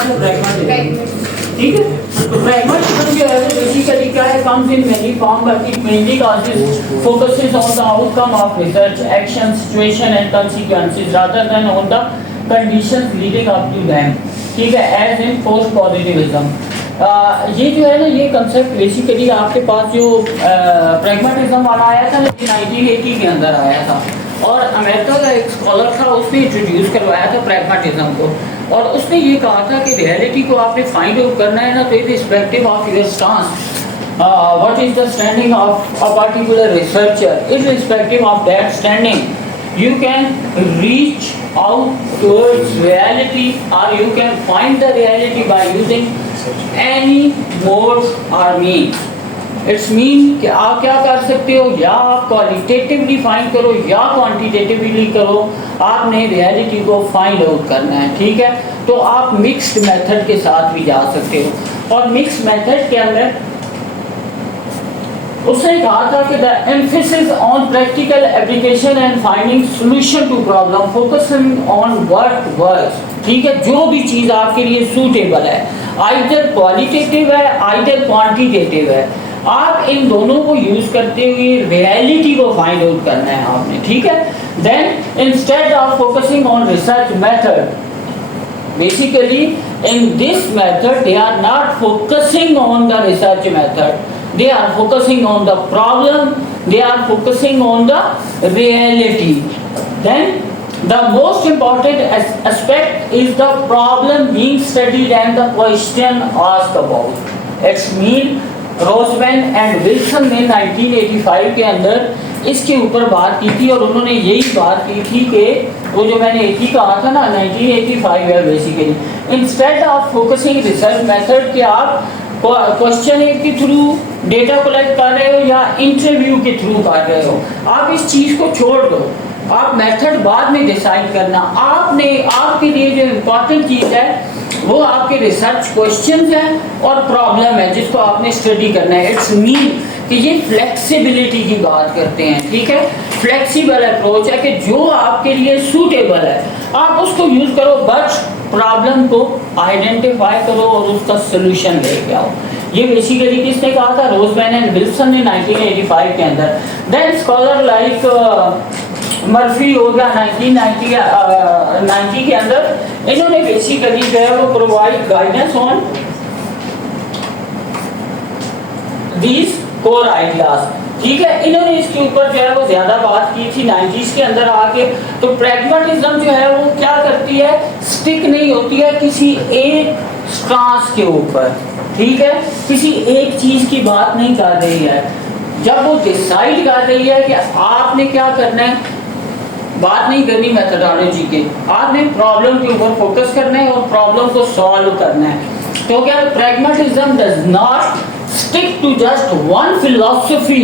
है pragmatism. ठीक है, तो pragmatism जो है बेसिकली क्या है, comes in many form but it mainly focuses on the outcome of research, action, situation and consequences rather than on the conditions leading up to them. ठीक है, as in post positivism. ये जो है ना, ये concept basically आपके पास जो pragmatism वाला आया था 1980 के अंदर आया था, और अमेरिका का एक स्कॉलर था, उसने इंट्रोड्यूस करवाया था प्रैग्मेटिज्म को, और उसने ये कहा था कि रियलिटी को आपने फाइंड आउट करना है ना, तो irrespective of your stance, what is the standing of a particular researcher, irrespective of that standing you can reach out towards reality or you can find the reality by using any modes or means. It's mean कि आप क्या कर सकते हो, या आप qualitatively find करो या क्वांटिटेटिवली करो, आपने रियलिटी को फाइंड आउट करना है. ठीक है, तो आप मिक्स्ड मेथड के साथ भी जा सकते हो, और मिक्स्ड मेथड के अंदर उसने कहा था कि the emphasis on practical application and finding solution to problem, focusing on what works. ठीक है, जो भी चीज़ आपके लिए सूटेबल है, आइदर क्वालिटेटिव है आइदर क्वांटिटेटिव है, आप इन दोनों को यूज करते हुए रियलिटी को फाइंड आउट करना है आपने. ठीक है, then instead of focusing on research method, basically in this method they are not focusing on the research method, they are focusing on the problem, they are focusing on the reality. Then the most important aspect is the problem being studied and the question asked about. It's mean Rossman and Wilson ने 1985 के अंदर इसके ऊपर बात की थी, और उन्होंने यही बात की थी कि वो जो मैंने एक ही कहा था ना 1985 है, basically instead of focusing research method के आप क्वेश्चन के थ्रू डेटा कलेक्ट कर रहे हो या इंटरव्यू के थ्रू कर रहे हो, आप इस चीज़ को छोड़ दो, आप मेथड बाद में डिसाइड करना. आपने आपके लिए जो इम्पोर्टेंट चीज़ है वो आपके रिसर्च क्वेश्चंस हैं और प्रॉब्लम है जिसको आपने स्टडी करना है. इट्स मीन कि ये फ्लेक्सिबिलिटी की बात करते हैं. ठीक है, फ्लेक्सिबल अप्रोच है कि जो आपके लिए सूटेबल है आप उसको यूज करो, बट प्रॉब्लम को आइडेंटिफाई करो और उसका सोल्यूशन लेके आओ. ये बेसिकली किसने कहा था, रोजमैन एंड विल्सन ने 1985 के अंदर. देन स्कॉलर लाइक मर्फी हो गया 1990 के अंदर, इन्होंने बेसिकली जो है वो provide guidance on these core ideas. ठीक है, इन्होंने इसके ऊपर जो है वो ज्यादा बात की थी 90s के अंदर आके. तो प्रैग्मेटिज्म जो है वो क्या करती है, स्टिक नहीं होती है किसी एक स्टांस के ऊपर. ठीक है, किसी एक चीज की बात नहीं कर रही है. जब वो डिसाइड कर रही है कि आपने क्या करना है, बात नहीं करनी मेथोडोलॉजी के, आपने प्रॉब्लम के ऊपर फोकस करना है और प्रॉब्लम को सॉल्व करना है. तो क्या pragmatism does not stick to just one philosophy,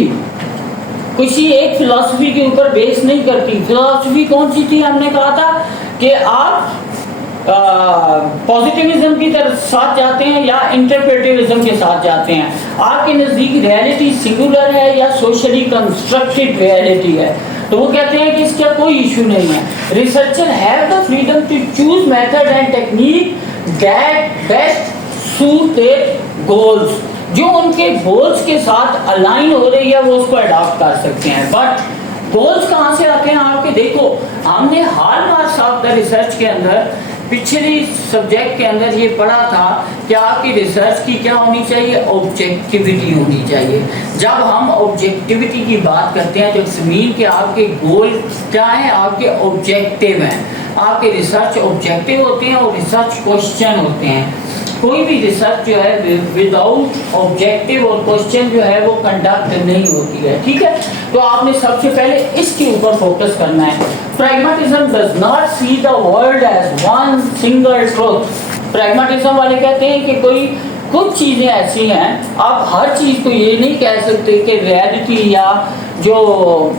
किसी एक फिलॉसफी के ऊपर बेस नहीं करती. फिलॉसफी कौन सी थी, हमने कहा था कि आप पॉजिटिविज्म की तरफ साथ जाते हैं या इंटरप्रेटिविज्म के साथ जाते हैं. आपके नज़दीक रियलिटी सिंगुलर है या सोशली कंस्ट्रक्टेड रियलिटी है, तो वो कहते हैं कि इसका कोई इशू नहीं है. Researcher have the freedom to choose method and technique that best suit their goals, जो उनके गोल्स के साथ अलाइन हो रही है वो उसको अडॉप्ट कर सकते हैं. बट गोल्स कहाँ से आते हैं आपके, देखो हमने हॉलमार्क्स ऑफ द रिसर्च के अंदर पिछली सब्जेक्ट के अंदर ये पढ़ा था कि आपकी रिसर्च की क्या होनी चाहिए, ऑब्जेक्टिविटी होनी चाहिए. जब हम ऑब्जेक्टिविटी की बात करते हैं तो मीन कि आपके गोल क्या है, आपके ऑब्जेक्टिव हैं. आपके रिसर्च ऑब्जेक्टिव होते हैं और रिसर्च क्वेश्चन होते हैं. कोई भी रिसर्च जो है विदाउट ऑब्जेक्टिव और क्वेश्चन जो है वो कंडक्ट नहीं होती है. ठीक है, तो आपने सबसे पहले इसके ऊपर फोकस करना है. Pragmatism does not see the world as one single truth. Pragmatism वाले कहते हैं कि कोई कुछ चीज़ें ऐसी हैं, आप हर चीज़ को ये नहीं कह सकते कि रियलिटी या जो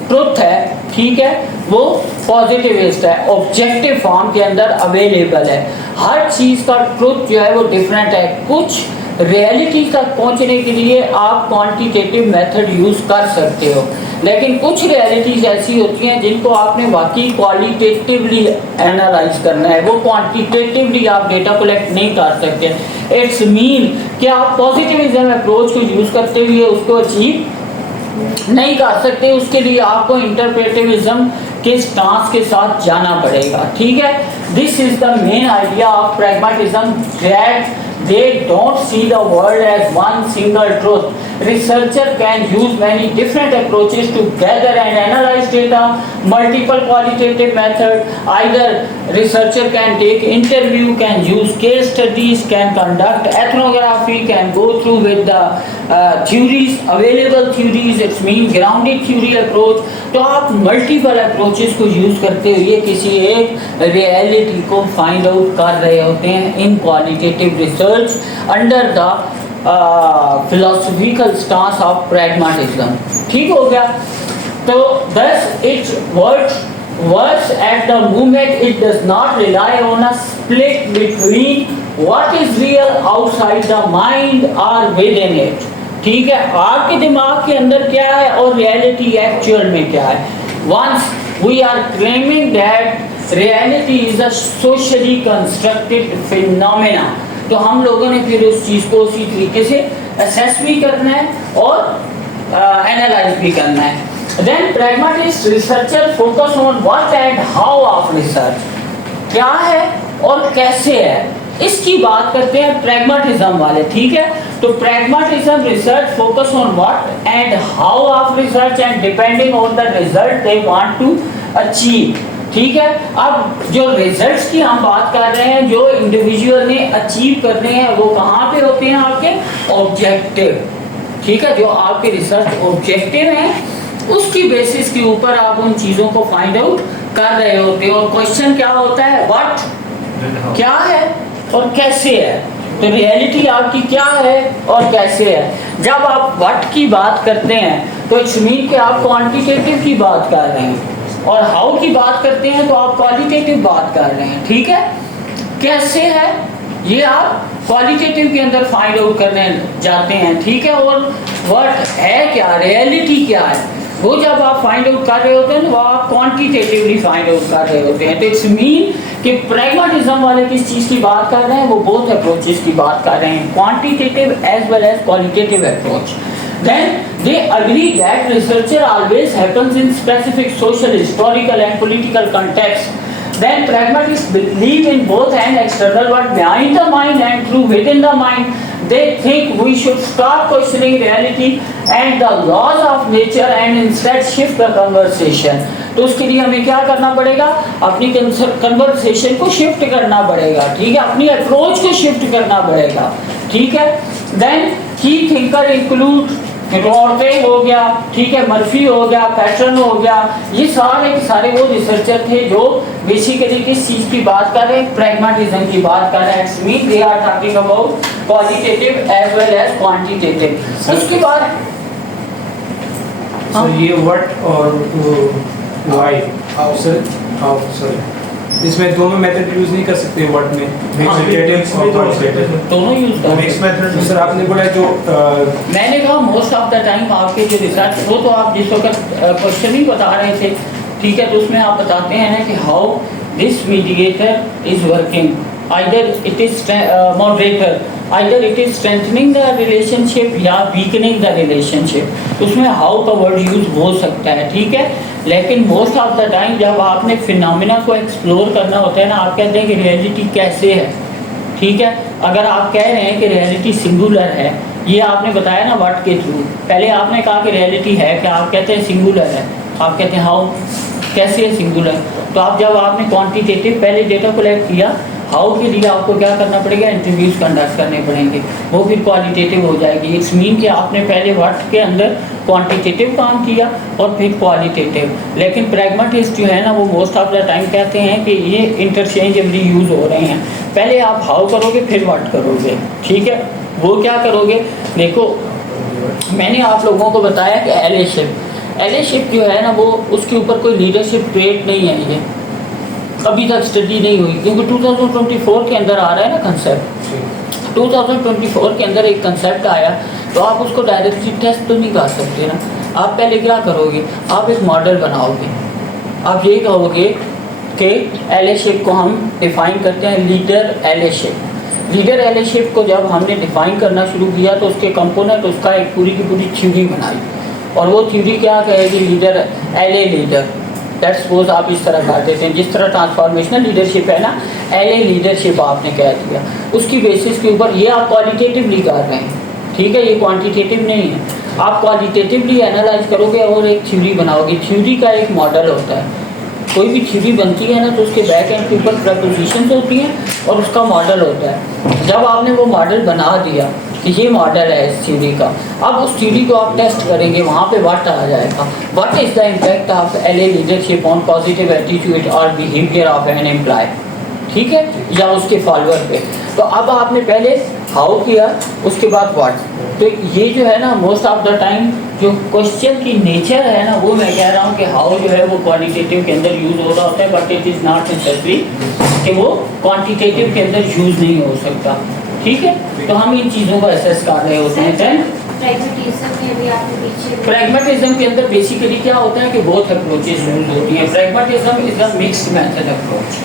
ट्रुथ है, ठीक है, वो पॉजिटिविस्ट है, ऑब्जेक्टिव फॉर्म के अंदर अवेलेबल है. हर चीज़ का ट्रुथ जो है वो डिफरेंट है. कुछ रियलिटी तक पहुंचने के लिए आप क्वांटिटेटिव मेथड यूज़ कर सकते हो. لیکن کچھ ریئلٹیز ایسی ہوتی ہیں جن کو آپ نے واقعی کوالیٹیٹیولی اینالائز کرنا ہے, وہ کوانٹیٹیولی آپ ڈیٹا کلیکٹ نہیں کر سکتے. اٹس مین کہ آپ پازیٹیوزم اپروچ کو یوز کرتے ہوئے اس کو اچیو نہیں کر سکتے, اس کے لیے آپ کو انٹرپریٹیوزم کے سٹانس کے ساتھ جانا پڑے گا. ٹھیک ہے, this is the main idea of pragmatism, that they don't see the world as one single truth. Researcher can use many different approaches to gather and analyze data, multiple qualitative method. Either researcher can take interview, can use case studies, can conduct ethnography, can go through with the theories, available theories, it's mean grounded theory approach. تو آپ multiple approaches کو use کرتے ہوئے کسی ایک reality کو find out کر رہے ہوتے ہیں in qualitative research under the philosophical stance of pragmatism. ٹھیک ہو گیا. تو thus it works at the moment it does not rely on a split between what is real outside the mind or within it. ٹھیک ہے, آپ کے دماغ کے اندر کیا ہے اور ریئلٹی ایکچوئل میں کیا ہے. once we are claiming that reality is a socially constructed phenomena, تو ہم لوگوں نے پھر اس چیز کو اسی طریقے سے اسیس بھی کرنا ہے اور اینالائز بھی کرنا ہے. Then pragmatist researcher focus on what and how of research, کیا ہے اور کیسے ہے, اس کی بات کرتے ہیں پریگماٹزم والے. ٹھیک ہے, تو pragmatism research focus on what and how of research and depending on the result they want to achieve. ٹھیک ہے, اب جو ریزلٹس کی ہم بات کر رہے ہیں جو انڈیویجول نے اچیو کرنے ہیں وہ کہاں پہ ہوتے ہیں, آپ کے آبجیکٹیو. ٹھیک ہے, جو آپ کے ریسرچ آبجیکٹیو ہیں اس کی بیسس کے اوپر آپ ان چیزوں کو فائنڈ آؤٹ کر رہے ہوتے ہیں. اور کوشچن کیا ہوتا ہے, واٹ کیا ہے اور کیسے ہے. تو ریئلٹی آپ کی کیا ہے اور کیسے ہے. جب آپ واٹ کی بات کرتے ہیں تو اٹس مین کہ آپ کوانٹیٹیو کی بات کر رہے ہیں, اور ہاؤ کی بات کرتے ہیں تو آپ کوالیٹیٹیو بات کر رہے ہیں. ٹھیک ہے, کیسے ہے یہ آپ کوالیٹیٹیو کے اندر فائنڈ آؤٹ کرنے جاتے ہیں. ٹھیک ہے, اور واٹ ہے کیا, ریئلٹی کیا ہے, وہ جب آپ فائنڈ آؤٹ کر رہے ہوتے ہیں تو آپ کوانٹیٹیولی فائنڈ آؤٹ کر رہے ہوتے ہیں. تو اٹس مین کہ پریگماٹزم والے کس چیز کی بات کر رہے ہیں, وہ بہت اپروچز کی بات کر رہے ہیں, quantitative as well as qualitative approach. Then they agree that research always happens in specific social, historical and political context. Then pragmatists believe in both an external world behind the mind and through within the mind. They think we should stop questioning reality and the laws of nature and instead shift the conversation. تو اس کے لیے ہمیں کیا کرنا پڑے گا, اپنی conversation کو shift کرنا پڑے گا. ٹھیک ہے, اپنی اپروچ کو شفٹ کرنا پڑے گا. ٹھیک ہے, دین کی تھنکر انکلوڈ رورتے ہو گیا, ٹھیک ہے, مرفی ہو گیا, پیٹرن ہو گیا, یہ سارے کے سارے وہ ریسرچر تھے جو بیسیکلی کس چیز کی بات کر رہے ہیں, پریگماٹزم کی بات کر رہے ہیں. It's mean they are talking about qualitative as well as quantitative. اس کے بعد یہ وٹ اور وائی اس میں دونوں میتھڈ یوز نہیں کر سکتے. وٹ میں دونوں یوز کر. سر آپ نے بولا جو میں نے کہا موسٹ آف دا ٹائم آپ کے جو ریسرچ وہ تو آپ جس وقت کوشچن ہی بتا رہے تھے. ٹھیک ہے, تو اس میں آپ بتاتے ہیں کہ how this mediator is working, either it is moderator, either it is strengthening the relationship یا weakening the relationship. اس میں how کا word use ہو سکتا ہے. ٹھیک ہے, لیکن موسٹ آف دا ٹائم جب آپ نے فینومینا کو ایکسپلور کرنا ہوتا ہے نا, آپ کہتے ہیں کہ ریئلٹی کیسے ہے. ٹھیک ہے, اگر آپ کہہ رہے ہیں کہ ریئلٹی سنگولر ہے, یہ آپ نے بتایا نا وٹ کے تھرو. پہلے آپ نے کہا کہ ریئلٹی ہے کہ آپ کہتے ہیں سنگولر ہے, آپ کہتے ہیں ہاؤ, کیسے ہے سنگولر. تو آپ جب آپ نے کوانٹیٹیو پہلے ڈیٹا کلیکٹ کیا, ہاؤ کے لیے آپ کو کیا کرنا پڑے گا, انٹرویوز کنڈکٹ کرنے پڑیں گے, وہ پھر کوالیٹیٹیو ہو جائے گی. اٹس مین کہ آپ نے پہلے وٹ کے اندر کوانٹیٹیو کام کیا اور پھر کوالیٹیٹیو. لیکن پریگماٹسٹ جو ہے نا وہ موسٹ آف دا ٹائم کہتے ہیں کہ یہ انٹرچینجبلی یوز ہو رہے ہیں. پہلے آپ ہاؤ کرو گے پھر وٹ کرو گے. ٹھیک ہے, وہ کیا کرو گے, دیکھو میں نے آپ لوگوں کو بتایا کہ ایلیشپ جو ہے نا وہ اس کے اوپر کوئی لیڈرشپ ٹریٹ نہیں ہے, یہ ابھی تک اسٹڈی نہیں ہوئی, کیونکہ 2024 کے اندر آ رہا ہے نا کنسیپٹ. 2024 کے اندر ایک کنسیپٹ آیا तो आप उसको डायरेक्टली टेस्ट तो नहीं कर सकते ना। आप पहले क्या करोगे, आप एक मॉडल बनाओगे, आप ये कहोगे कि एल ए शेप को हम डिफ़ाइन करते हैं leader L A shape. Leader L A shape को जब हमने डिफ़ाइन करना शुरू किया तो उसके कंपोनेंट, उसका एक पूरी की पूरी थ्योरी बनाई, और वो थ्योरी क्या कहेगी, leader L a leader. That's suppose आप इस तरह कर देते हैं, जिस तरह ट्रांसफॉर्मेशनल लीडरशिप है ना, एल ए लीडरशिप आपने कह दिया, उसकी बेसिस के ऊपर ये आप क्वालिटेटिवली कर रहे हैं, ठीक है, ये क्वांटिटेटिव नहीं है। आप क्वालिटेटिवली एनालाइज करोगे और एक थ्योरी बनाओगे। थ्योरी का एक मॉडल होता है, कोई भी थ्योरी बनती है ना तो उसके बैक एंड के ऊपर प्रपोजिशंस होती हैं और उसका मॉडल होता है। जब आपने वो मॉडल बना दिया कि ये मॉडल है इस थ्योरी का, अब उस थ्योरी को आप टेस्ट करेंगे, वहाँ पे व्हाट आ जाएगा, what is the impact of L a leadership on positive attitude और बिहेवियर ऑफ एन एम्प्लॉय, ठीक है, या उसके फॉलोअर पे। तो अब आपने पहले हाउ किया, उसके बाद व्हाट। तो ये जो है ना मोस्ट ऑफ द टाइम जो क्वेश्चन की नेचर है ना, वो मैं कह रहा हूँ कि हाउ जो है वो क्वालिटेटिव के अंदर यूज़ हो रहा होता है, but it is not necessary कि वो क्वांटिटेटिव के अंदर यूज़ नहीं हो सकता, ठीक है। तो हम इन चीज़ों को असेस कर रहे होते हैं। दैन प्रैग्मेटिज्म के अंदर बेसिकली क्या होता है कि बोथ अप्रोचेस यूज होती हैं। Pragmatism is a mixed method approach,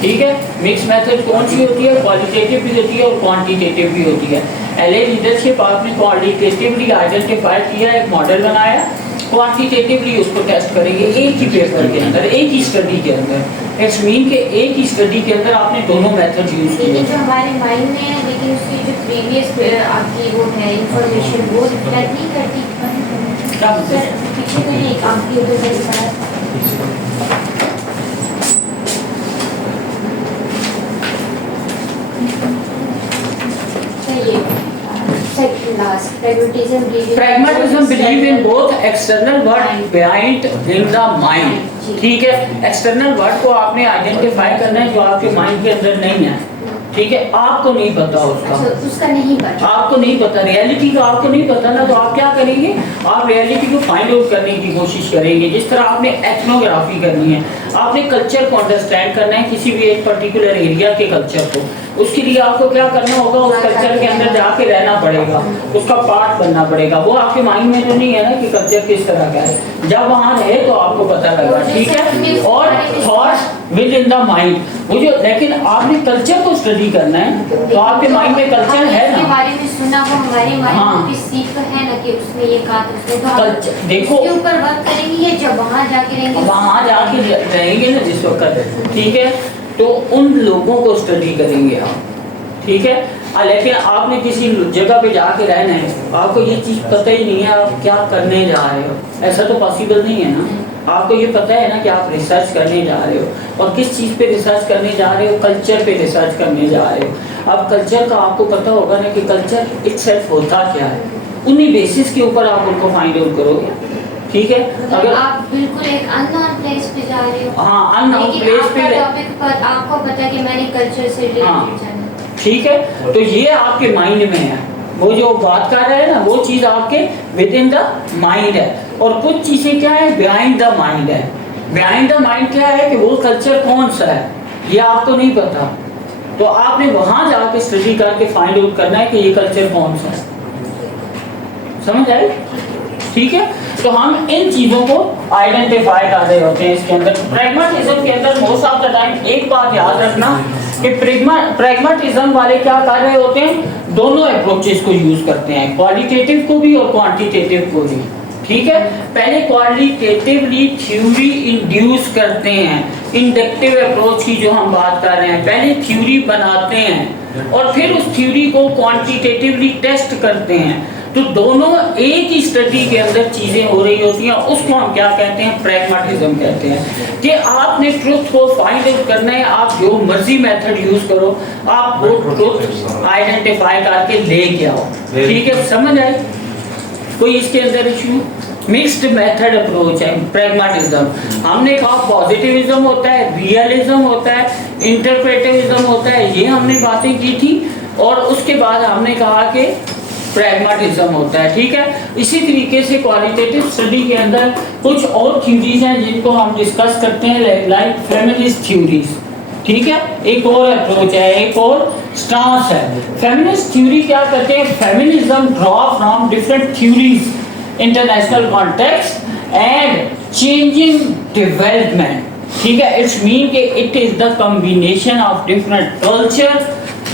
ठीक है। मिक्स मेथड कौन सी होती है, क्वालिटेटिव भी होती है और क्वांटिटेटिव भी होती है। एल ए लीडरशिप आपने क्वालिटेटिवली आइडेंटिफाई किया, एक मॉडल बनाया, क्वांटिटेटिवली उसको टेस्ट करेंगे एक ही पेपर के अंदर, एक ही स्टडी के अंदर। इट्स मीन के एक ही स्टडी के अंदर आपने दोनों मेथड यूज किए। जो हमारे माइंड में है लेकिन उसकी जो प्रीवियस आपकी वो है इंफॉर्मेशन वो रिफ्लेक्ट नहीं करती। क्या सर पीछे मैंने एक आपकी उधर से दिखाया, Pragmatism believe in both external word behind in the mind, ठीक है। एक्सटर्नल वर्ड को आपने आइडेंटिफाई करना है जो आपके माइंड के अंदर नहीं है, ठीक है, आपको नहीं पता उसका नहीं पता, आपको नहीं पता रियलिटी का, आपको नहीं पता ना, तो आप क्या करेंगे, आप रियलिटी को फाइंड आउट करने की कोशिश करेंगे। जिस तरह आपने एथनोग्राफी करनी है, आपने कल्चर को अंडरस्टैंड करना है, किसी भी एक पर्टिकुलर एरिया के कल्चर को, उसके लिए आपको क्या करना होगा, उस कल्चर के अंदर जाके रहना पड़ेगा, उसका पार्ट बनना पड़ेगा। वो आपके माइंड में तो नहीं है ना कि कल्चर किस तरह का है, जब वहाँ रहे तो आपको पता लगा, ठीक है। और thoughts with in the mind, वो जो, लेकिन आपने कल्चर को स्टडी करना है तो आपके माइंड में कल्चर है ना, बारे में सुना वो हमारे माइंड में सीख तो है ना कि उसने ये कहा तो उसने कहा, देखो उसके ऊपर वर्क करेंगे ये जब वहाँ जाके रहेंगे, वहाँ जाके रहेंगे ना जिस वक्त, ठीक है, तो उन लोगों को स्टडी करेंगे हम, ठीक है। लेकिन आपने किसी जगह पे जाके रहना है, आपको ये चीज़ पता ही नहीं है आप क्या करने जा रहे हो, ऐसा तो पॉसिबल नहीं है ना। आपको ये पता है ना कि आप रिसर्च करने जा रहे हो, और किस चीज़ पे रिसर्च करने जा रहे हो, कल्चर पे रिसर्च करने जा रहे हो। अब कल्चर का आपको पता होगा ना कि कल्चर इटसेल्फ होता क्या है, उन्हीं बेसिस के ऊपर आप उनको फाइंड आउट करोगे, ठीक है। अगर आप बिल्कुल एक अननोन प्लेस पे जा रहे हो, हाँ अननोन प्लेस पे टॉपिक पर आपको पता है कि मैंने कल्चर से रिलेटेड जाना, ठीक है, तो ये आपके माइंड में है, वो जो बात कर रहे हैं ना वो चीज़ आपके विद इन द माइंड है, और कुछ चीज़ें क्या है बिहाइंड द माइंड है। बिहाइंड द माइंड क्या है कि वो कल्चर कौन सा है ये आपको नहीं पता, तो आपने वहाँ जाके स्टडी करके फाइंड आउट करना है कि ये कल्चर कौन सा है, समझ आए, ठीक है। तो हम इन चीज़ों को आइडेंटिफाई कर रहे होते हैं इसके अंदर। प्रैग्मेटिज्म के अंदर मोस्ट ऑफ द टाइम एक बात याद रखना कि प्रैग्मेटिज्म वाले क्या कर रहे होते हैं, दोनों अप्रोचेस को यूज करते हैं, क्वालिटेटिव को भी और क्वांटिटेटिव को भी, ठीक है। पहले क्वालिटेटिवली थ्योरी इंड्यूस करते हैं, इंडक्टिव अप्रोच की जो हम बात कर रहे हैं, पहले थ्योरी बनाते हैं और फिर उस थ्योरी को क्वांटिटेटिवली टेस्ट करते हैं, तो दोनों एक ही स्टडी के अंदर चीजें हो रही होती हैं, उसको हम क्या कहते हैं, प्रैग्मेटिज्म कहते हैं। कि आपने ट्रुथ को फाइंड आउट करना है, आप जो मर्जी मेथड यूज करो, आप वो ट्रुथ आइडेंटिफाई करके लेके आओ, ठीक है, समझ आई कोई इसके अंदर इशू। मिक्स्ड मेथड अप्रोच है प्रैग्मेटिज्म। हमने कहा पॉजिटिविज्म होता है, रियलिज्म होता है, इंटरप्रेटिविज्म होता है, ये हमने बातें की थी, और उसके बाद हमने कहा कि प्रैग्मेटिज्म होता है, ठीक है। इसी तरीके से क्वालिटेटिव स्टडी के अंदर कुछ और थ्योरीज हैं जिनको हम डिस्कस करते हैं, लाइक फेमिनिस्ट थ्योरीज, ठीक है, एक और अप्रोच है, एक और स्टांस है। फेमिनिस्ट थ्योरी क्या करते हैं, feminism draw from different theories, international context and changing development, ठीक है। इट्स मीन कि it is the combination of different culture,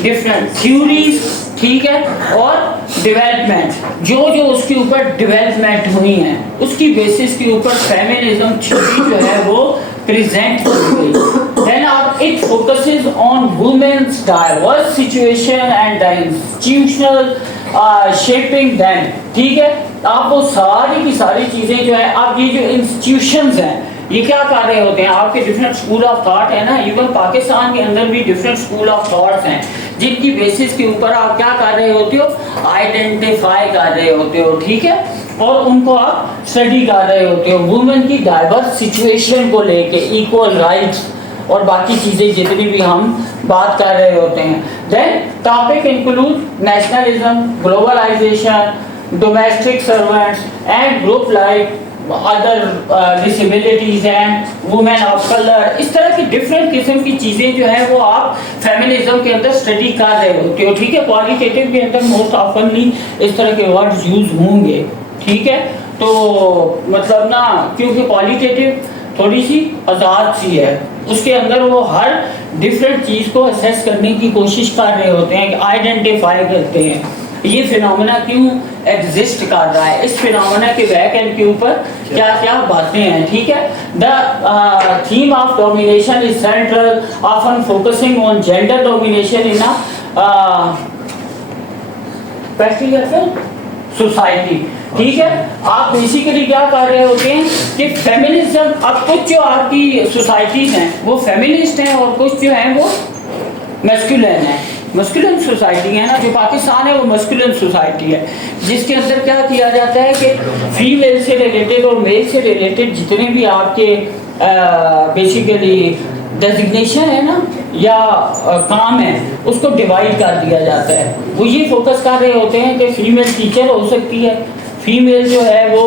different theories, ठीक है, और डेवलपमेंट, जो जो उसके ऊपर डेवलपमेंट हुई हैं उसकी बेसिस के ऊपर फेमिनिज्म थ्योरी जो है वो प्रेजेंट की गई। देन अब it focuses on women's diverse situation and the institutional shaping them, ठीक है। आप वो सारी की सारी चीजें जो है, आप ये जो इंस्टीट्यूशंस हैं ये क्या कर रहे होते हैं, आपके डिफरेंट स्कूल ऑफ थॉट है ना, इवन पाकिस्तान के अंदर भी डिफरेंट स्कूल ऑफ थॉट्स हैं जिनकी बेसिस के ऊपर आप क्या कर रहे होते हो, आइडेंटिफाई कर रहे होते हो, ठीक है, और उनको आप स्टडी कर रहे होते हो। वुमेन की डाइवर्स सिचुएशन को लेके, इक्वल राइट्स और बाकी चीज़ें जितनी भी हम बात कर रहे होते हैं। Then topic include nationalism, globalization, domestic servants and group like other disabilities and women of colour, इस तरह की डिफरेंट किस्म की चीज़ें जो है वो आप फेमिनिज्म के अंदर स्टडी कर रहे होते हो, ठीक है। क्वालिटेटिव के अंदर मोस्ट ऑफनली इस तरह के वर्ड्स यूज होंगे, ठीक है। तो मतलब ना, क्योंकि क्वालिटेटिव थोड़ी सी आज़ाद सी है, उसके अंदर वो हर डिफरेंट चीज़ को असेस करने की कोशिश कर रहे होते हैं, आइडेंटिफाई करते हैं ये फिनोमेना क्यों एग्जिस्ट कर रहा है, इस फिनोमेना के बैक एंड के ऊपर क्या क्या बातें हैं, ठीक है। The theme of domination is central, often focusing on gender domination in society, ठीक है। आप बेसिकली क्या कर रहे होते हैं कि फेमिनिज्म, अब कुछ जो आपकी सोसाइटीज हैं वो फेमिनिस्ट हैं और कुछ जो हैं वो मैस्कुलिन हैं। मस्कुलिन सोसाइटी है ना, जो पाकिस्तान है वो मस्कुलिन सोसाइटी है, जिसके अंदर क्या किया जाता है कि फीमेल से रिलेटेड और मेल से रिलेटेड जितने भी आपके बेसिकली डेजिग्नेशन है ना या काम है उसको डिवाइड कर दिया जाता है। वो ये फोकस कर रहे होते हैं कि फीमेल टीचर हो सकती है, फीमेल जो है वो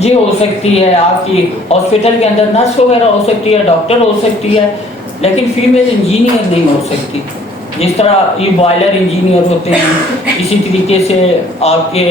ये हो सकती है आपकी हॉस्पिटल के अंदर नर्स वगैरह हो सकती है, डॉक्टर हो सकती है, लेकिन फीमेल इंजीनियर नहीं हो सकती। जिस तरह ये बॉयलर इंजीनियर होते हैं, इसी तरीके से आपके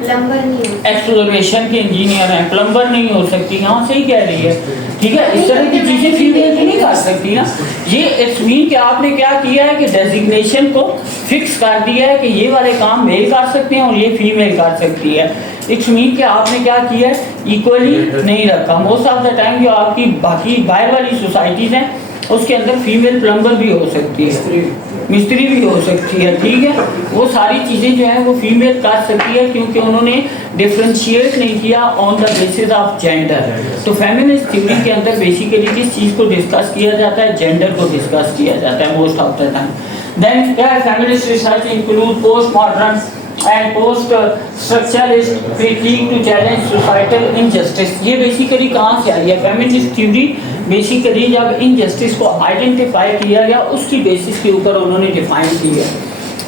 प्लम्बर नहीं, एक्सप्लोरेशन के इंजीनियर हैं, प्लम्बर नहीं हो सकती। यहाँ सही कह रही है, ठीक है। इस तरह की चीज़ें फीमेल नहीं कर सकती ना। ये इट्स मीन कि आपने क्या किया है कि डेजिग्नेशन को फिक्स कर दिया है कि ये वाले काम मेल कर सकते हैं और ये फीमेल कर सकती है। इट्स मीन कि आपने क्या किया है, इक्वली नहीं रखा। मोस्ट ऑफ द टाइम जो आपकी बाकी बाहर वाली सोसाइटीज़ हैं उसके अंदर फीमेल प्लम्बर भी हो सकती है, मिस्त्री भी हो सकती है, ठीक है। वो सारी चीज़ें जो हैं वो फीमेल कर सकती है क्योंकि उन्होंने डिफ्रेंशिएट नहीं किया on the basis of gender. तो फेमिनिस्ट थ्योरी के अंदर बेसिकली किस चीज़ को डिस्कस किया जाता है, जेंडर को डिस्कस किया जाता है most of the time. Then क्या है, feminist research include post modern and post structuralist critique to challenge societal injustice। ये बेसिकली कहाँ से आई है, फेमिनिस्ट थ्योरी बेसिकली जब इनजस्टिस को आइडेंटिफाई किया गया उसकी बेसिस के ऊपर उन्होंने डिफाइन किया,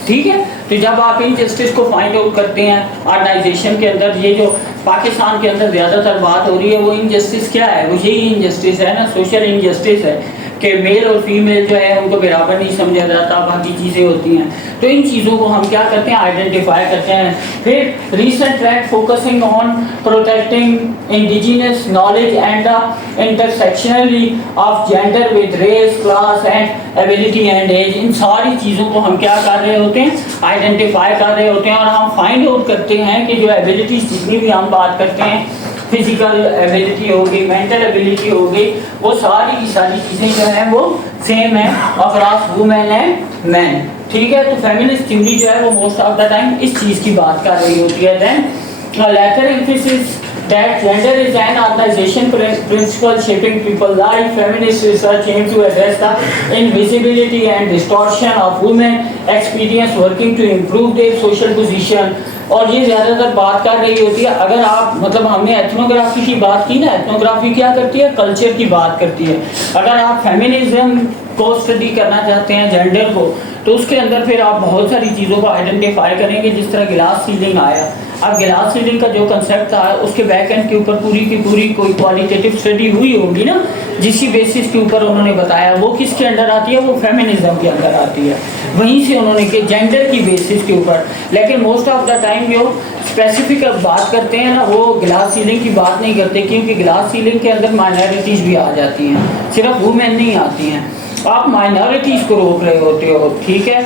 ठीक है। तो जब आप इनजस्टिस को फाइंड आउट करते हैं ऑर्गेनाइजेशन के अंदर, ये जो पाकिस्तान के अंदर ज़्यादातर बात हो रही है वो इनजस्टिस क्या है, वो यही इनजस्टिस है ना, सोशल इनजस्टिस है कि मेल और फीमेल जो है उनको बराबर नहीं समझा जाता, बाकी चीज़ें होती हैं। तो इन चीज़ों को हम क्या करते हैं, आइडेंटिफाई करते हैं। फिर recent trend focusing on protecting indigenous knowledge and the intersectionally of gender with race, class and ability and age. इन सारी चीज़ों को हम क्या कर रहे होते हैं, आइडेंटिफाई कर रहे होते हैं और हम फाइंड आउट करते हैं कि जो एबिलिटीज जितनी भी हम बात करते हैं, फिजिकल एबिलिटी होगी, मेंटल एबिलिटी होगी, वो सारी की सारी चीज़ें जो हैं वो सेम है अक्रॉस वुमेन एंड मैन, ठीक है। तो फेमिनिस्ट थ्योरी जो है वो मोस्ट ऑफ द टाइम इस चीज़ की बात कर रही होती है। Then later emphasis that gender is an organization principle shaping people's life. Feminist research aims to address the invisibility and distortion of women experience working to improve their social position। और ये ज़्यादातर बात कर रही होती है, अगर आप मतलब हमने एथनोग्राफी की बात की ना, एथनोग्राफी क्या करती है, कल्चर की बात करती है। अगर आप फेमिनिज्म को स्टडी करना चाहते हैं जेंडर को, तो उसके अंदर फिर आप बहुत सारी चीज़ों को आइडेंटिफाई करेंगे। जिस तरह गिलास सीलिंग आया, अब ग्लास सीलिंग का जो कंसेप्ट था उसके बैक एंड के ऊपर पूरी की पूरी कोई क्वालिटेटिव स्टडी हुई होगी ना, जिसी बेसिस के ऊपर उन्होंने बताया, वो किसके अंडर आती है, वो फेमिनिज्म के अंदर आती है। वहीं से उन्होंने कि जेंडर की बेसिस के ऊपर, लेकिन मोस्ट ऑफ द टाइम जो स्पेसिफिक बात करते हैं ना, वो ग्लास सीलिंग की बात नहीं करते, क्योंकि ग्लास सीलिंग के अंदर माइनॉरिटीज़ भी आ जाती हैं, सिर्फ वुमेन नहीं आती हैं। आप माइनॉरिटीज़ को रोक रहे होते हो, ठीक है,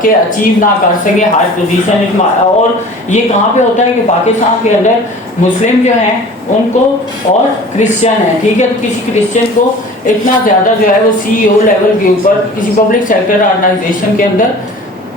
कि अचीव ना कर सके हाई पोजीशन। और ये कहाँ पे होता है कि पाकिस्तान के अंदर मुस्लिम जो हैं उनको और क्रिश्चियन हैं, ठीक है, तो किसी क्रिश्चियन को इतना ज़्यादा जो है वो CEO लेवल के ऊपर किसी पब्लिक सेक्टर ऑर्गेनाइजेशन के अंदर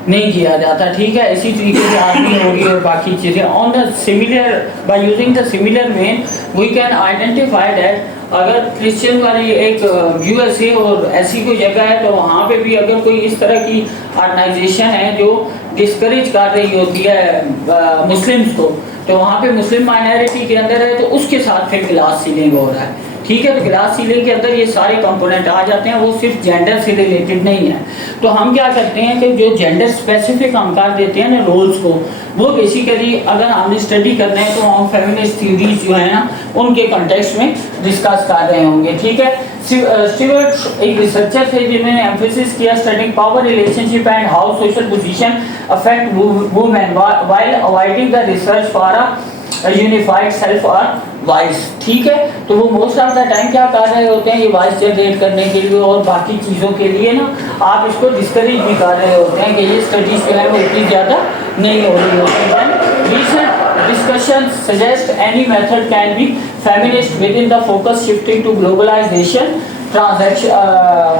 नहीं किया जाता, ठीक है। इसी तरीके से आर्मी होगी और बाकी चीज़ें। On the similar, by using the similar men we can identify that अगर क्रिश्चियन वाली एक USA और ऐसी कोई जगह है, तो वहाँ पे भी अगर कोई इस तरह की ऑर्गेनाइजेशन है जो डिस्करेज कर रही होती है मुस्लिम्स को, तो वहाँ पे मुस्लिम माइनॉरिटी के अंदर है, तो उसके साथ फिर ग्लास सीलिंग हो रहा है, ठीक है। तो ग्लास सीलिंग के अंदर ये सारे कंपोनेंट आ जाते हैं, वो सिर्फ जेंडर से रिलेटेड नहीं है। तो हम क्या करते हैं कि जो जेंडर स्पेसिफिक हम कर देते हैं ना रोल्स को, वो बेसिकली अगर हमने स्टडी करना है तो हम फेमिनिस्ट थ्योरीज जो है ना उनके कंटेक्स्ट में डिस्कस कर रहे होंगे, ठीक है। स्टीवर्ट एक रिसर्चर थे जिन्होंने एम्फेसिस किया studying power relationship and how social position affect women while avoiding the research for a unified self और वॉइस, ठीक है। तो वो मोस्ट ऑफ द टाइम क्या कर रहे होते हैं, ये वॉइस जनरेट करने के लिए और बाकी चीज़ों के लिए ना आप इसको डिस्करेज भी कर रहे होते हैं कि ये स्टडीज जो है वो इतनी ज़्यादा नहीं हो रही होती है। Recent discussions suggest any method can be feminist within the focus shifting to globalization, transactional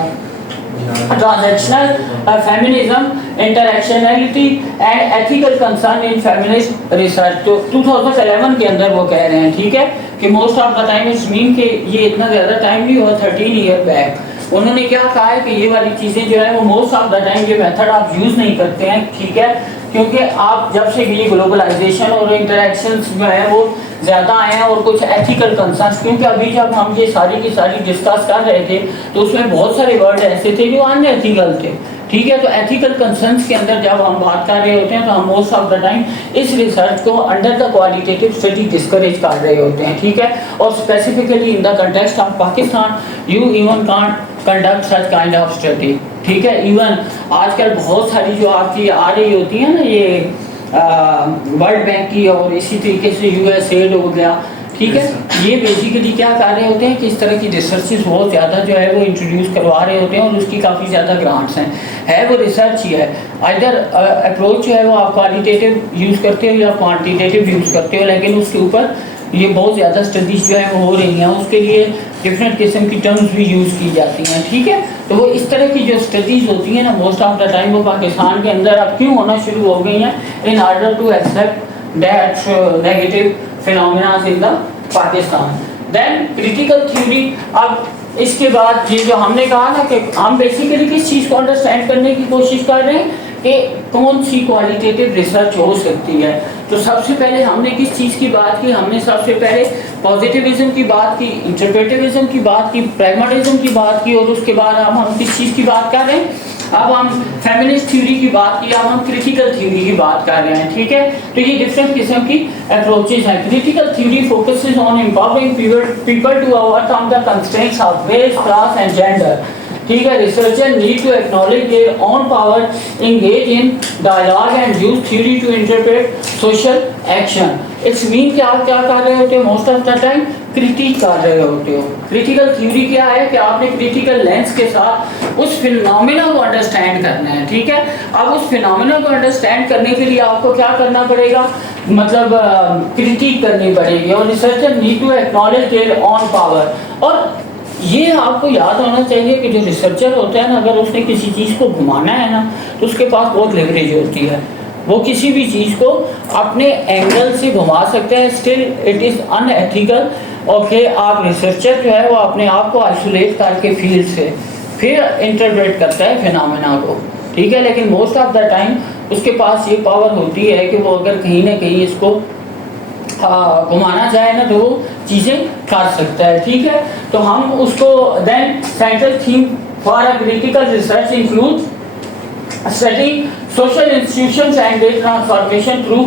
feminism, interactionality and ethical concern in feminist research। तो 2011 के अंदर वो कह रहे हैं, ठीक है, कि most of the time it's mean कि ये इतना ज़्यादा टाइम नहीं हुआ, 13 ईयर बैक उन्होंने क्या कहा है कि ये वाली चीज़ें जो है वो मोस्ट ऑफ द टाइम ये मेथड आप यूज़ नहीं करते हैं, ठीक है, क्योंकि आप जब से ये ग्लोबलाइजेशन और इंटरेक्शंस जो है वो ज़्यादा आए हैं और कुछ एथिकल कंसर्न्स, क्योंकि अभी जब हम ये सारी की सारी डिस्कस कर रहे थे तो उसमें बहुत सारे वर्ड ऐसे थे जो अनएथिकल थे, ठीक है। तो एथिकल कंसर्न्स के अंदर जब हम बात कर रहे होते हैं तो हम मोस्ट ऑफ द टाइम इस रिसर्च को under the qualitative study discourage कर रहे होते हैं, ठीक है। और specifically in the context of Pakistan you even can't conduct such kind of study, ठीक है। इवन आजकल बहुत सारी जो आपकी आ रही होती है ना ये वर्ल्ड बैंक की और इसी तरीके से USAID हो गया, ठीक है, ये बेसिकली क्या कर रहे होते हैं कि इस तरह की रिसर्चेस बहुत ज़्यादा जो है वो इंट्रोड्यूस करवा रहे होते हैं और उसकी काफ़ी ज़्यादा ग्रांट्स हैं, है वो रिसर्च ही है। इधर अप्रोच जो है वो आप क्वालिटेटिव यूज़ करते हो या क्वांटिटेटिव यूज़ करते हो, लेकिन उसके ऊपर ये बहुत ज़्यादा स्टडीज़ जो है वो हो रही हैं, उसके लिए डिफरेंट किस्म की टर्म्स भी यूज़ की जाती हैं, ठीक है। तो वो इस तरह की जो स्टडीज़ होती हैं ना मोस्ट ऑफ द टाइम वो पाकिस्तान के अंदर अब क्यों होना शुरू हो गई हैं, in order to accept that negative phenomena in the Pakistan. Then critical theory, अब इसके बाद ये जो हमने कहा ना कि हम बेसिकली किस चीज़ को अंडरस्टैंड करने की कोशिश कर रहे हैं कि कौन सी क्वालिटेटिव रिसर्च हो सकती है। तो सबसे पहले हमने किस चीज़ की बात की, हमने सबसे पहले पॉजिटिविज्म की बात की, इंटरप्रेटिविज्म की बात की, प्रैग्मेटिज्म की बात की, और उसके बाद अब हम किस चीज़ की बात कर रहे हैं, अब हम फेमिनिस्ट थ्योरी की बात की, अब हम क्रिटिकल थ्योरी की बात कर रहे हैं, ठीक है। तो ये डिफरेंट किस्म की अप्रोचेज हैं। Critical theory focuses on empowering people to overcome the constraints of race, class and gender, ठीक है। Researcher need to acknowledge their own power, engage in dialogue and use theory to interpret social action. It's mean कि आप क्या कर रहे होते हो, most of the time critique कर रहे होते हो। क्रिटिकल थ्योरी क्या है कि आपने क्रिटिकल लेंस के साथ उस फिनोमेना को अंडरस्टैंड करना है, ठीक है। अब उस फिनोमेना को अंडरस्टैंड करने के लिए आपको क्या करना पड़ेगा, मतलब क्रिटिक करनी पड़ेगी। और researcher need to acknowledge their own power, और ये आपको याद होना चाहिए कि जो रिसर्चर होता है ना, अगर उसने किसी चीज़ को घुमाना है ना तो उसके पास बहुत लेवरेज होती है, वो किसी भी चीज़ को अपने एंगल से घुमा सकते हैं। Still it is unethical, okay. आप रिसर्चर जो है वो अपने आप को आइसोलेट करके फील्ड से फिर इंटरप्रेट करता है फिनोमेना को, ठीक है। लेकिन मोस्ट ऑफ द टाइम उसके पास ये पावर होती है कि वो अगर कहीं ना कहीं इसको घुमाना चाहे ना तो वो चीज़ें कर सकता है, ठीक है। तो हम उसको then central theme for a critical research include study social institutions and their transformation through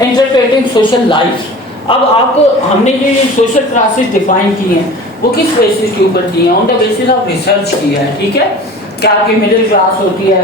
interpreting social life. अब आपको हमने जो ये सोशल क्लासेस डिफाइन की हैं वो किस बेसिस के ऊपर की हैं? On the basis of research किया है, ठीक है। क्या आपकी मिडिल क्लास होती है,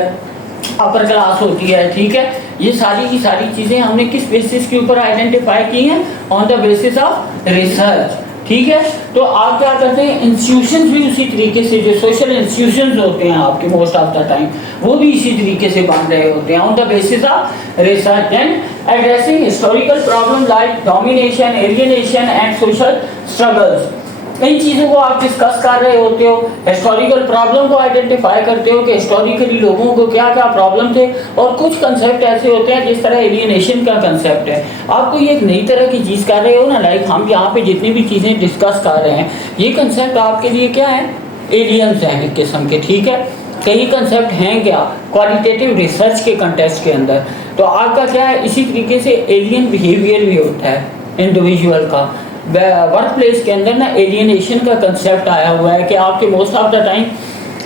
अपर क्लास होती है, ठीक है। ये सारी की सारी चीज़ें हमने किस बेसिस के ऊपर आइडेंटिफाई की हैं? On the basis of research, ठीक है। तो आप क्या करते हैं, इंस्टीट्यूशंस भी उसी तरीके से, जो सोशल इंस्टीट्यूशंस होते हैं आपके मोस्ट ऑफ द टाइम, वो भी इसी तरीके से बन रहे होते हैं on the basis of research and addressing historical problem like domination, alienation and social struggles. इन चीज़ों को आप डिस्कस कर रहे होते हो, हिस्टोरिकल प्रॉब्लम को आइडेंटिफाई करते हो कि हिस्टोरिकली लोगों को क्या क्या प्रॉब्लम थे। और कुछ कंसेप्ट ऐसे होते हैं जिस तरह एलियनेशन का कंसेप्ट है, आपको ये एक नई तरह की चीज़ कर रहे हो ना, लाइक हम यहाँ पे जितनी भी चीज़ें डिस्कस कर रहे हैं ये कंसेप्ट आपके लिए क्या है, एलियंस हैं एक किस्म के, ठीक है। कई कंसेप्ट हैं क्या क्वालिटेटिव रिसर्च के कंटेक्स्ट के अंदर। तो आपका क्या है, इसी तरीके से एलियन बिहेवियर भी होता है इंडिविजुअल का। वर्क प्लेस के अंदर ना एलियनेशन का कंसेप्ट आया हुआ है कि आपके मोस्ट ऑफ द टाइम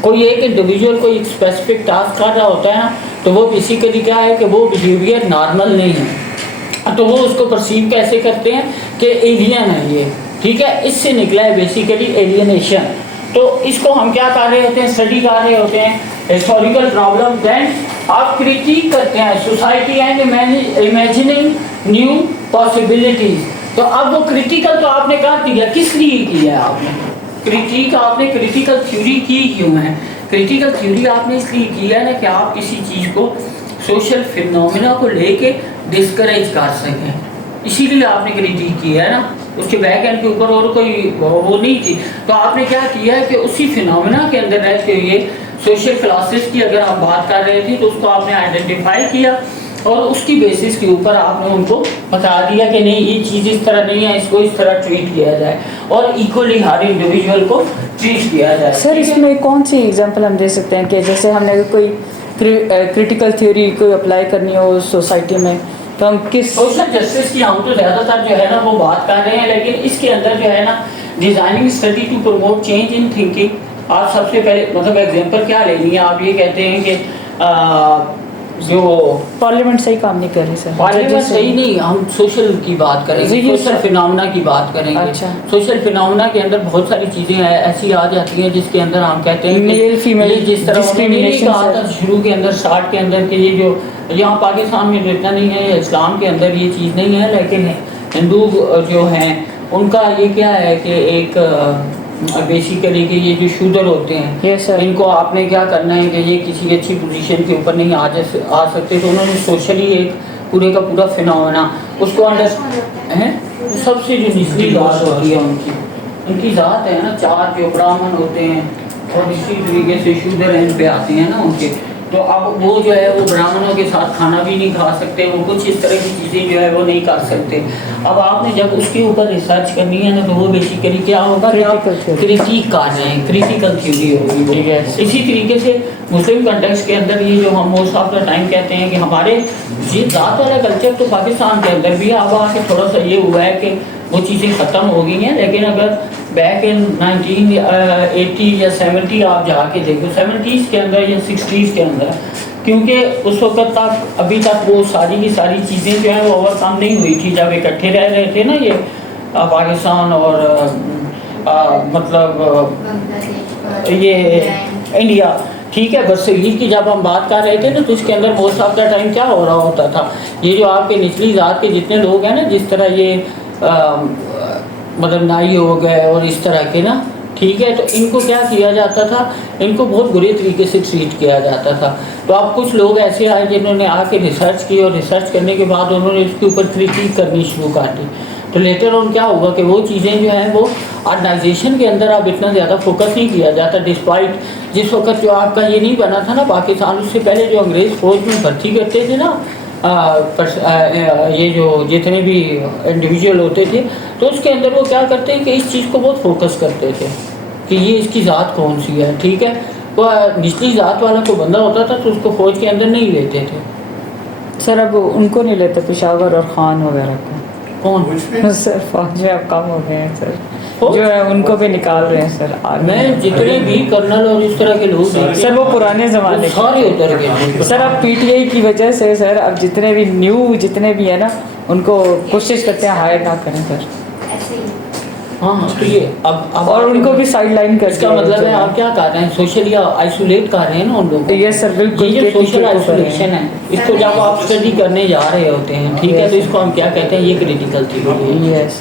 कोई एक इंडिविजुअल कोई एक स्पेसिफिक टास्क कर रहा होता है ना, तो वो बेसिकली क्या है कि वो बिहेवियर नॉर्मल नहीं है, तो वो उसको परसीव कैसे करते हैं कि एलियन है ये, ठीक है। इससे निकला है बेसिकली एलियनेशन। तो इसको हम क्या कर रहे होते हैं, स्टडी कर रहे होते हैं हिस्टोरिकल प्रॉब्लम। देन आप क्रिटिक करते हैं society and imagining new possibilities. तो अब वो क्रिटिकल तो आपने कहा दिया, किस लिए किया है आपने क्रिटिक? आपने क्रिटिकल थ्योरी की क्यों है? क्रिटिकल थ्योरी आपने इसलिए किया है ना कि आप किसी चीज़ को सोशल फिनोमिना को लेके डिस्करेज कर सकें, इसीलिए आपने क्रिटिक किया है ना। उसके बैक एंड के ऊपर और कोई वो नहीं थी। तो आपने क्या किया है कि उसी फिनोमिना के अंदर रहते हुए सोशल क्लासेस की अगर आप बात कर रहे थे तो उसको आपने आइडेंटिफाई किया और उसकी बेसिस के ऊपर आपने उनको बता दिया कि नहीं ये चीज़ इस तरह नहीं है, इसको इस तरह ट्रीट किया जाए और इक्वली हर इंडिविजुअल को ट्रीट किया जाए। सर इसमें कौन सी एग्जांपल हम दे सकते हैं कि जैसे हमने कोई क्रिटिकल थ्योरी को अप्लाई करनी हो सोसाइटी में, तो हम किस सोशल जस्टिस की हम तो ज़्यादातर जो है ना वो बात कर रहे हैं, लेकिन इसके अंदर जो है ना designing study to promote change in thinking. आप सबसे पहले मतलब एग्जांपल क्या लेनी है, आप ये कहते हैं कि जो पार्लियामेंट सही काम नहीं कर रही सर, पार्लियामेंट सही नहीं, हम सोशल की बात करेंगे, सोशल फिनोमेना की बात करेंगे। अच्छा। सोशल फिनोमेना के अंदर बहुत सारी चीज़ें ऐसी आ जाती हैं जिसके अंदर हम कहते हैं मेल फीमेल जिस तरह डिस्क्रिमिनेशन कहा था शुरू के अंदर स्टार्ट के अंदर कि ये जो यहाँ पाकिस्तान में इतना नहीं है, या इस्लाम के अंदर ये चीज़ नहीं है, लेकिन हिंदू जो हैं उनका ये क्या है कि एक बेसिकली कि ये जो शूदर होते हैं yes, इनको आपने क्या करना है कि ये किसी अच्छी पोजीशन के ऊपर नहीं आ सकते, तो उन्होंने सोशली एक पूरे का पूरा फिनोमेना उसको अंडर है। सबसे जो निचली जात होती है उनकी जात है ना, चार जो ब्राह्मण होते हैं और इसी तरीके से शूदर इन पे आते हैं ना उनके, तो अब वो जो है वो ब्राह्मणों के साथ खाना भी नहीं खा सकते, वो कुछ इस तरह की चीज़ें जो है वो नहीं कर सकते। अब आपने जब उसके ऊपर रिसर्च करनी है ना तो वो बेसिकली क्या होगा, क्रिटिक कर रहे हैं, क्रिटिकल थ्योरी होगी, ठीक है। इसी तरीके से मुस्लिम कंटेक्स्ट के अंदर ये जो हम मोस्ट ऑफ द टाइम कहते हैं कि हमारे ये जात वाला कल्चर तो पाकिस्तान के अंदर भी अब आके थोड़ा सा ये हुआ है कि वो चीज़ें ख़त्म हो गई हैं, लेकिन अगर बैक इन 1980 या 70 आप जाके देखो 70s के अंदर या 60s के अंदर, क्योंकि उस वक्त तक अभी तक वो सारी की सारी चीज़ें जो हैं वो ओवरकम नहीं हुई थी जब इकट्ठे रह रहे थे ना ये पाकिस्तान और मतलब ये इंडिया, ठीक है। बस ईद की जब हम बात कर रहे थे ना तो उसके अंदर मोस्ट ऑफ द टाइम क्या हो रहा होता था, ये जो आपके निचली जात के जितने लोग हैं ना, जिस तरह ये मतलब नाई हो गए और इस तरह के ना, ठीक है, तो इनको क्या किया जाता था, इनको बहुत बुरे तरीके से ट्रीट किया जाता था। तो अब कुछ लोग ऐसे आए जिन्होंने आके रिसर्च की और रिसर्च करने के बाद उन्होंने उसके ऊपर क्रिटिक करनी शुरू कर दी। तो लेटर ऑन क्या होगा कि वो चीज़ें जो हैं वो ऑर्गेनाइजेशन के अंदर अब इतना ज़्यादा फोकस नहीं किया जाता, डिस्पाइट जिस वक्त जो आपका ये नहीं बना था ना पाकिस्तान, उससे पहले जो अंग्रेज़ फ़ौज में भर्ती करते थे ना ये जो जितने भी इंडिविजुअल होते थे, तो उसके अंदर वो क्या करते हैं कि इस चीज़ को बहुत फोकस करते थे कि ये इसकी ज़ात कौन सी है, ठीक है। वो निचली ज़ात वाला कोई बंदा होता था तो उसको फ़ौज के अंदर नहीं लेते थे। सर अब उनको नहीं लेते पेशावर और ख़ान वगैरह को, कौन सर फौज में अब कम हो गए हैं सर। जो है उनको भी निकाल रहे हैं सर आर्मी मैं जितने भी कर्नल और इस तरह के लोग देखते सर वो पुराने ज़माने हैं, सारे उतर गए सर अब पीटीआई की वजह से सर अब जितने भी न्यू जितने भी है ना उनको कोशिश करते हैं हायर ना करें सर ऐसे ही हाँ तो ये अब और उनको भी साइड लाइन कर इसका दिया मतलब है है। आप क्या कर रहे हैं, सोशली आइसोलेट कर रहे हैं ना उन लोगों को। Yes, sir, बिल्कुल, ये के सोशल पीछे को कर रहे हैं। आइसोलेशन है, इसको जब आप स्टडी करने जा रहे होते हैं, ठीक है, तो इसको हम क्या कहते हैं, ये क्रिटिकल थ्योरी है, यस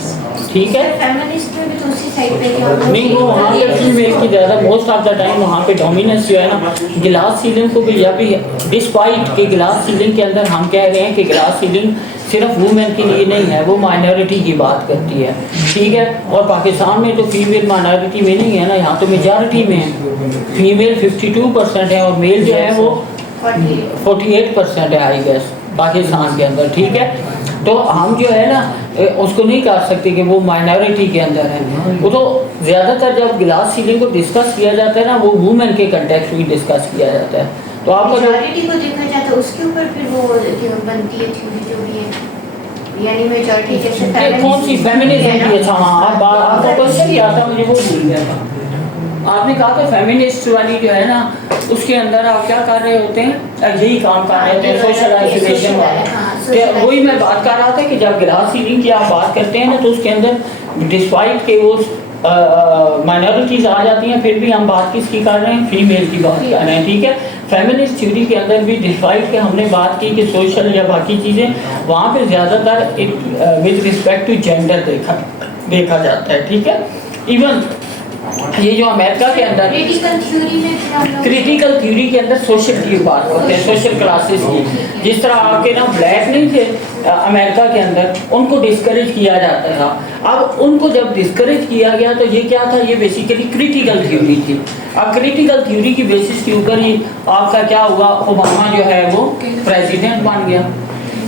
ठीक है। फेमिनिस्ट में भी तो उसी साइड पे कि हम लोग नहीं वो वहाँ पे फीमेल की ज़्यादा मोस्ट ऑफ द टाइम वहाँ पे डोमिनेंस जो है ना, गिलास सीलिंग को भी जब भी डिस्पाइट कि गिलास सीलिंग के अंदर हम कह रहे हैं कि गिलास सीलिंग सिर्फ वुमेन के लिए नहीं है, वो माइनॉरिटी की बात करती है, ठीक है। और पाकिस्तान में तो फीमेल माइनॉरिटी में नहीं है ना, यहाँ तो मेजॉरिटी में है, फीमेल 52% है और मेल जो है वो 48% है आई गेस पाकिस्तान के अंदर, ठीक है। तो हम जो है ना उसको नहीं कह सकते कि वो माइनॉरिटी के अंदर है, वो तो ज़्यादातर जब गिलास सीलिंग को डिस्कस किया जाता है ना, वो वुमेन के कंटेक्स्ट में डिस्कस किया जाता है। तो आपका जो मेजॉरिटी को देखा जाए तो उसके ऊपर फिर वो बनती है थ्योरी जो भी है, यानी मेजॉरिटी जैसे ये कौन सी फेमिनिज्म की, अच्छा हाँ आपका क्वेश्चन ही आता मुझे वो भूल गया था। आपने कहा था फेमिनिस्ट वाली जो है ना, उसके अंदर आप क्या कर रहे होते हैं, यही काम कर रहे होते हैं, सोशल आइसोलेशन वाला। वही मैं बात कर रहा था कि जब गिलास सीलिंग की आप बात करते हैं ना, तो उसके अंदर डिस्पाइट के वो माइनॉरिटीज आ जाती हैं, फिर भी हम बात किसकी कर रहे हैं, फीमेल की बात कर रहे हैं, ठीक है। फेमिनिस्ट थ्योरी के अंदर भी डिस्पाइट के हमने बात की कि सोशल या बाकी चीज़ें वहाँ पे ज़्यादातर विद रिस्पेक्ट टू जेंडर देखा जाता है, ठीक है। इवन ये जो अमेरिका के अंदर क्रिटिकल थ्योरी में फिर हम लोग क्रिटिकल थ्योरी के अंदर सोशल की बात करते हैं, सोशल क्लासेस की, जिस तरह आपके ना ब्लैक नहीं थे अमेरिका के अंदर, उनको डिस्करेज किया जाता था। अब उनको जब डिस्करेज किया गया तो ये क्या था, ये बेसिकली क्रिटिकल थ्योरी थी। अब क्रिटिकल थ्योरी की बेसिस के ऊपर ही आपका क्या हुआ, ओबामा जो है वो प्रेसिडेंट बन गया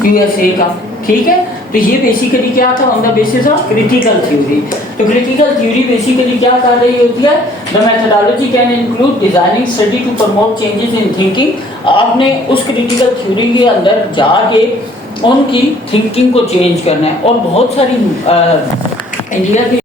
यूएसए का, ठीक है। तो ये बेसिकली क्या था, on the basis of critical theory. तो क्रिटिकल थ्योरी बेसिकली क्या कर रही होती है, the methodology can include designing study to promote changes in thinking. आपने उस क्रिटिकल थ्योरी के अंदर जाके उनकी थिंकिंग को चेंज करना है। और बहुत सारी इंडिया की